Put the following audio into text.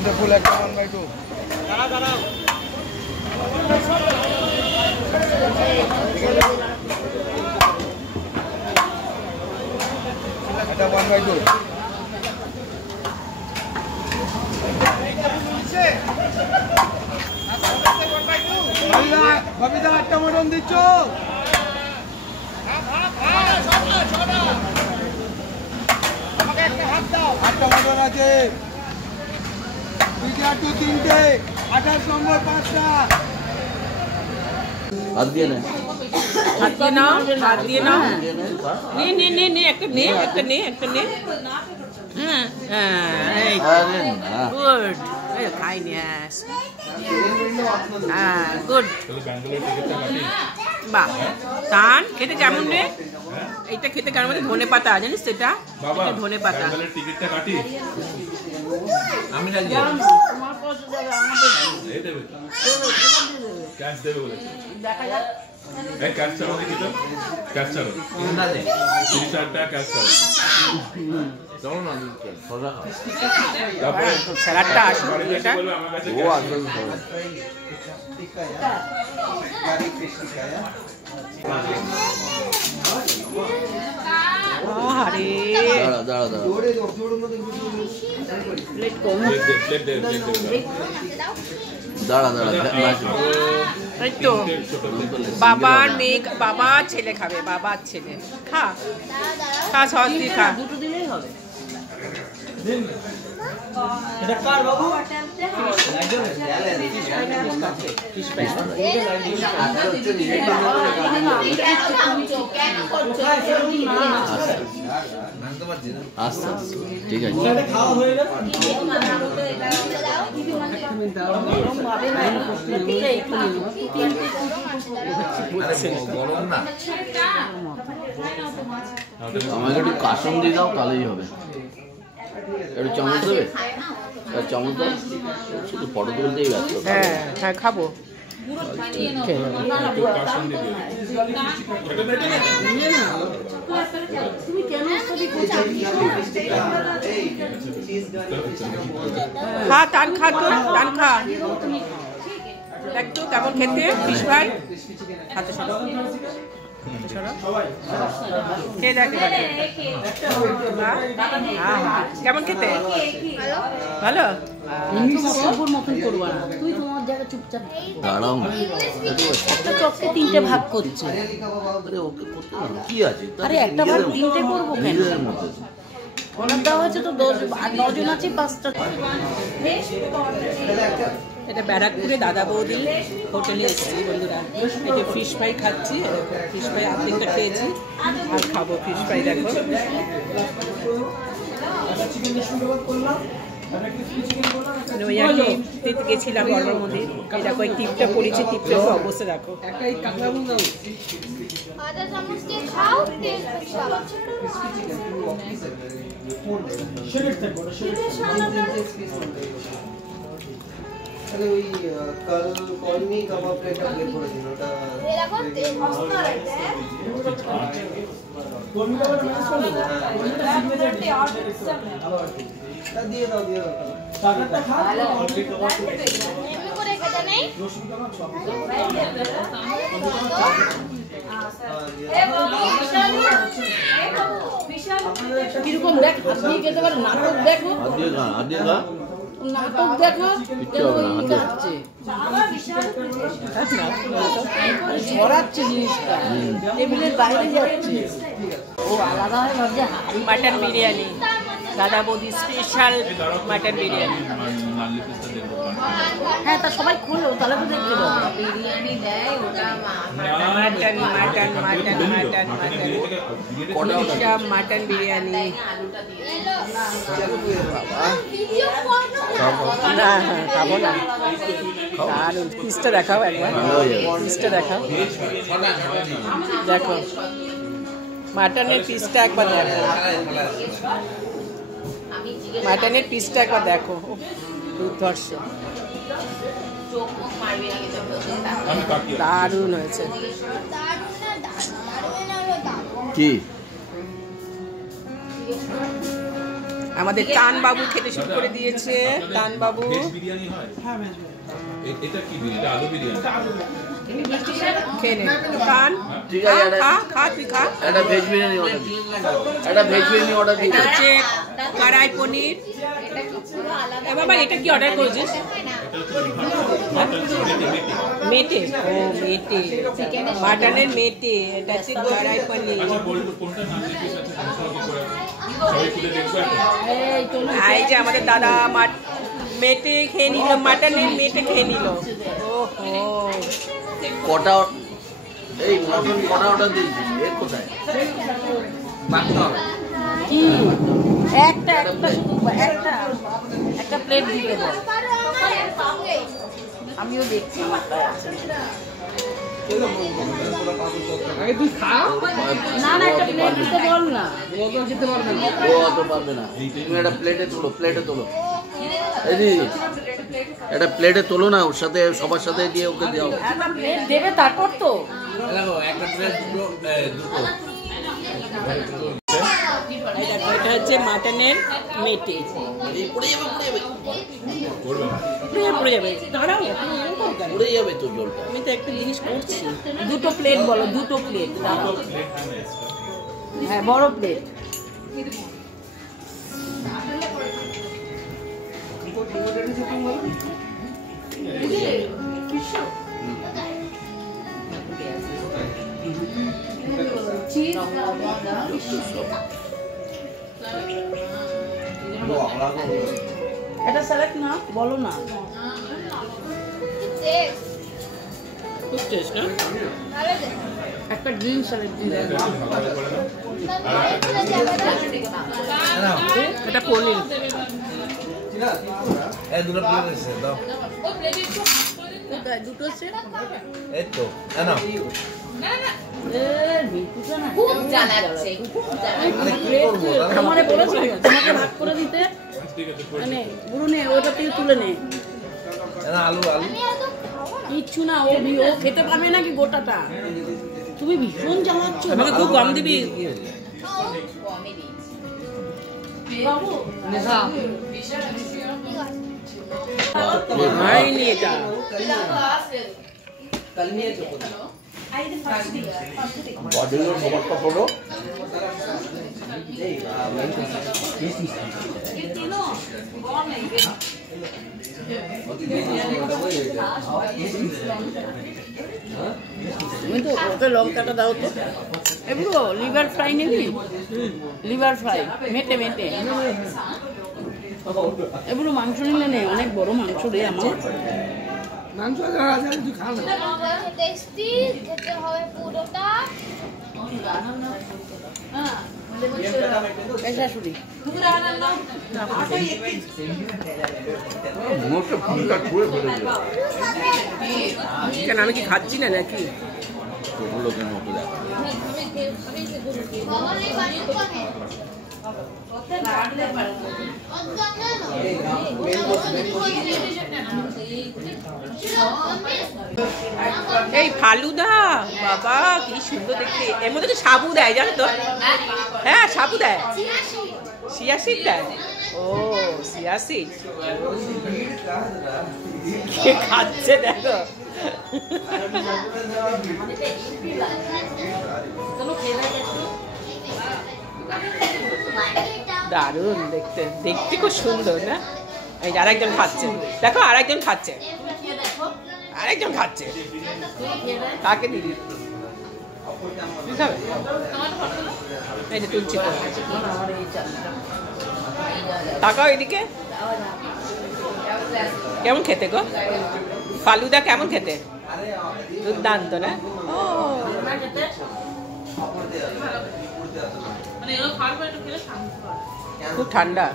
তিনটে ফুল একটা 1/2 দাঁড়াও এটা 1/2 ববিদা একটা মটন দিচ্ছ আমাকে একটা হাত দাও একটা মটন আছে 3টে 28 নম্বর 5টা হাত দিয়ে নে হাত দিয়ে নাও নে একটা নে হ্যাঁ গুড kindness গুড বাহ টান খেতে কেমন রে এইটা খেতে কেমন ধনে পাতা জানিস সেটা ধনে পাতা টিকিটটা কাটি আমি রাজি তোমার কাছে যাবে আমাদের এই দেবে ক্যাশ দেবে বলে দেখা যাক এই ক্যাশ চাও দেখি তো ক্যাশ চাও না দে 30 টাকা ক্যাশ চাও চলো না সোজা তারপরে স্যালাডটা আসুন এটা ও আসুন আরে দাঁড়া প্লেট কম দাঁড়া এই তো বাবার মেয়ে বাবার ছেলে খাবে বাবার ছেলে খা সস দিয়ে খা দুটো দিলেই হবে এটা কার বাবু আচ্ছা ঠিক আছে আমাকে একটু কাসম দিয়ে দাও তাহলেই হবে একটু চামচ দেবে চামচ দাও শুধু ফটো তুলতেই ব্যস্ত হ্যাঁ খাবো খা টান খা তো টান খা দেখ তো কেমন খেতে ফিশ ফ্রাই হাতে সরো কে দেখে কেমন খেতে ভালো চপকে 3টে ভাগ করছে কি আছে আরে একটা ভাগ 3টে করবো কেন অর্ডার দেওয়া হয়েছে তো 9 জন আছে 5টা এটা ব্যারাকপুরে দাদা বৌদি হোটেলে এসেছি বন্ধুরা এই যে ফিশ ফ্রাই খাচ্ছি ফিশ ফ্রাই আর্ধেকটা খেয়েছি আর খাবো ফিশ ফ্রাই দেখো ওই আর কি গেছিলাম বর্মার মন্দির এই দেখো এই টিপটা পড়েছি টিপটা অবস্থা দেখো ওই কাল কলমি কাবাব প্লেটটা প্লেট করে দিন ওটা এরকম তেল মশলা আছে কলমি কাবাব মিক্স করে দিন প্লেটে অর্ডার সিস্টেম তা দিয়ে দাও টাকাটা খা কলমি কাবাব এমনি করে খেতে নেই রসুন কাবাব সব কিরকম দেখ হাত দিয়ে খেতে পারে নাটক দেখো হাত দিয়ে খা নাটক দেখো যাচ্ছে ছড়াচ্ছে জিনিসটা টেবিলের বাইরে যাচ্ছে ও আলাদা হয় ভাবছে মাটন বিরিয়ানি দাদা বৌদি স্পেশাল মাটন বিরিয়ানি হ্যাঁ তা সবাই খুললো তাহলে তো দেখতে পাবো বিরিয়ানি দেয় ওটা mutton mutton mutton mutton mutton mutton biryani না হ্যাঁ খাবো না আর পিসটা দেখাও একবার পিসটা দেখাও দেখো মাটনের পিসটা একবার দেখো মাটনের পিসটা একবার দেখো দুর্ধর্ষ দারুণ হয়েছে কি আমাদের টান বাবু খেতে শুরু করে দিয়েছে। টান বাবু বিরিয়ানি হয়? হ্যাঁ, এটা কি বিরিয়ানি? আলু বিরিয়ানি। খেয়ে নে। টান ঠিক আছে, খা তুই খা। একটা ভেজ বিরিয়ানি অর্ডার দিই, একটা ভেজ বিরিয়ানি অর্ডার দিই। এটা হচ্ছে কড়াই পনির। এ বাবা এটা কি অর্ডার করেছিস? মেটে, ও মেটে, মাটনের মেটে। এটা হচ্ছে কড়াই পনির। এই যে আমাদের দাদা মেটে খেয়ে নিল, মাটনের মেটে খেয়ে নিল। ওহো, কটা এই মটন কটা অর্ডার দিয়েছিস? এর কোথায়? একটা প্লেট দিতে বল। আমিও দেখছি। না না, একটা প্লেট দিতে বল না। ও অত পারবে না। তুমি একটা প্লেটে তোলো। একটা প্লেটে তোলো না, ওর সাথে সবার সাথে দিয়ে ওকে দাও। একটা প্লেট দেবে তারপর তো। এটা হচ্ছে মাটনের মেটে। পড়ে যাবে, দাঁড়াও, উড়ে যাবে তো জলটা। আমি তো একটা জিনিস করছি। দুটো প্লেট বলো, দুটো প্লেট দাও। হ্যাঁ, বড় প্লেট। এটা স্যালাড না, বলো না। খুব টেস্ট না? একটা গ্রিন স্যালাড দিলে। এটা পনির। দুটো প্লেট আছে দাও। দুটো সেট। এই তো না খুব জ্বালাচ্ছে, আমারে বলেছে তোমাকে ভাগ করে দিতে। মানে গুরু নে, ওটা থেকে তুলে নে। আলু কিচ্ছু না, ও খেতে পারবে নাকি গোটাটা? তুমি ভীষণ জ্বালাচ্ছ। আমাকে খুব কম দিবি। হয়নি এটা। বডিগুলো সবারটা তোলো। তুমি তো ওকে লঙ্কাটা দাও তো। এগুলো লিভার ফ্রাই নিবি? লিভার ফ্রাই মেটে মেটে। এগুলো মাংস নিলে নেই, অনেক বড় মাংস রে আমার। মাংস তুই খা না। টেস্টি খেতে হবে পুরোটা। শাশুড়ি কেন আমি কি খাচ্ছি না নাকি? লোকের মতো দেখো। এই ফালুদা বাবা কি সুন্দর দেখতে। এর মধ্যে তো সাবু দেয় জানো তো? হ্যাঁ সাবু দেয়, সিয়াসিড দেয়। ও সিয়াসিড খাচ্ছে দেখো। দারুণ দেখতে, দেখতে খুব সুন্দর না? এই আরেকজন খাচ্ছে দেখো, আরেকজন খাচ্ছে, আরেকজন খাচ্ছে। কাকে দিদি এই যে তুলছি তো। তাকাও এদিকে। কেমন খেতে গো ফালুদা? কেমন খেতে? দুর্দান্ত না? ও খুব ঠান্ডা।